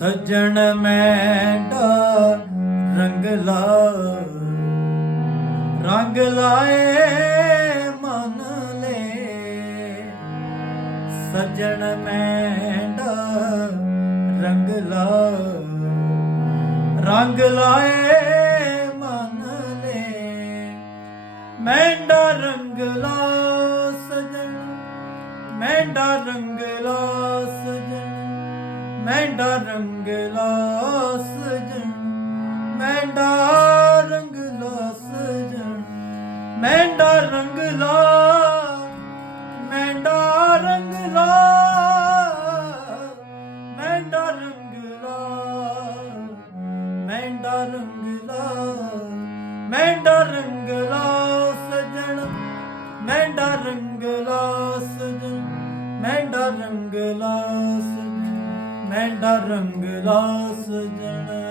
ਸਜਣ ਮੈਂਡਾ ਰੰਗ ਲਾਏ ਮਨ ਲੈ। ਸਜਣ ਮੈਂਡਾ ਰੰਗ ਲਾਏ ਮਨ ਲੈ। ਮੈਂਡਾ ਰੰਗ ਲਾ ਸਜਣ, ਮੈਂਡਾ ਰੰਗ ਲਾ ਸਜਣ, ਮੈਂਡਾ ਰੰਗ ਲਾ ਸਜਣ, ਮੈਂਡਾ ਰੰਗ ਲਾ ਸਜਣ, ਮੈਂਡਾ ਰੰਗ ਲਾ, ਮੈਂਡਾ ਰੰਗ ਲਾ, ਮੈਂਡਾ ਰੰਗ ਲਾ, ਮੈਂਡਾ ਰੰਗ ਲਾ, ਮੈਂਡਾ ਰੰਗ ਲਾ ਸਜਣ, ਮੈਂਡਾ ਰੰਗ ਲਾ ਸਜਣ, ਮੈਂਡਾ ਰੰਗ ਲਾ ਸਜਣ, ਮੈਂਡਾ ਰੰਗ ਲਾ ਸਜਣ।